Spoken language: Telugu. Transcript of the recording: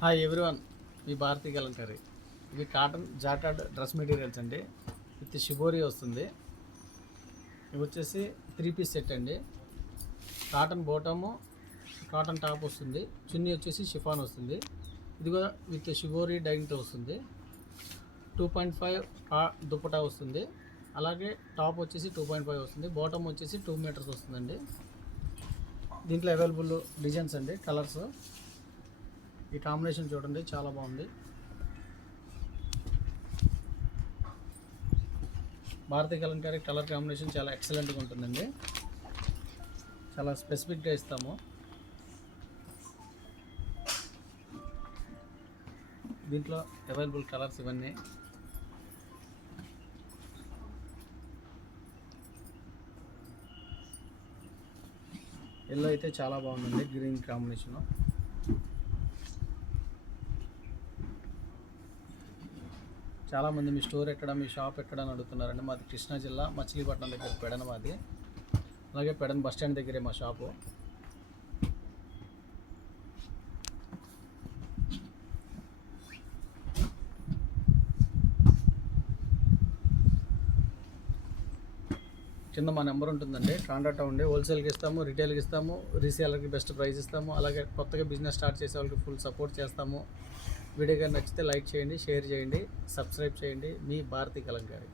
హాయ్ ఎవ్రీవన్, మీ భారతీ కలంకారీ. ఇవి కాటన్ జాకార్డ్ డ్రెస్ మెటీరియల్స్ అండి. విత్ షిబోరి వస్తుంది. ఇవి వచ్చేసి 3 పీస్ సెట్ అండి. కాటన్ బాటము, కాటన్ టాప్ వస్తుంది. చున్నీ వచ్చేసి షిఫాన్ వస్తుంది. ఇది కూడా విత్ షిబోరి డైన్తో వస్తుంది. 2.5 దుప్పటా వస్తుంది. అలాగే టాప్ వచ్చేసి 2.5 వస్తుంది. బాటమ్ వచ్చేసి 2 మీటర్స్ వస్తుందండి. దీంట్లో అవైలబుల్ డిజైన్స్ అండి, కలర్స్. ఈ కాంబినేషన్ చూడండి, చాలా బాగుంది. భారతీ కలంకారీ కలర్ కాంబినేషన్ చాలా ఎక్సలెంట్గా ఉంటుందండి. చాలా స్పెసిఫిక్గా ఇస్తాము. దీంట్లో అవైలబుల్ కలర్స్ ఇవన్నీ. ఎల్లో అయితే చాలా బాగుందండి, గ్రీన్ కాంబినేషను. చాలామంది మీ స్టోర్ ఎక్కడ, మీ షాప్ ఎక్కడ అని అడుగుతున్నారండి. మాది కృష్ణా జిల్లా మచిలీపట్నం దగ్గర పెడన మాది. అలాగే పెడన బస్ స్టాండ్ దగ్గరే మా షాపు. కింద మా నెంబర్ ఉంటుందండి, కాంటాక్ట్ అవ్వండి. హోల్సేల్కి ఇస్తాము, రిటైల్కి ఇస్తాము, రీసేలర్కి బెస్ట్ ప్రైస్ ఇస్తాము. అలాగే కొత్తగా బిజినెస్ స్టార్ట్ చేసే వాళ్ళకి ఫుల్ సపోర్ట్ చేస్తాము. వీడియో కానీ నచ్చితే లైక్ చేయండి, షేర్ చేయండి, సబ్స్క్రైబ్ చేయండి. మీ భారతీ కలంకారీ.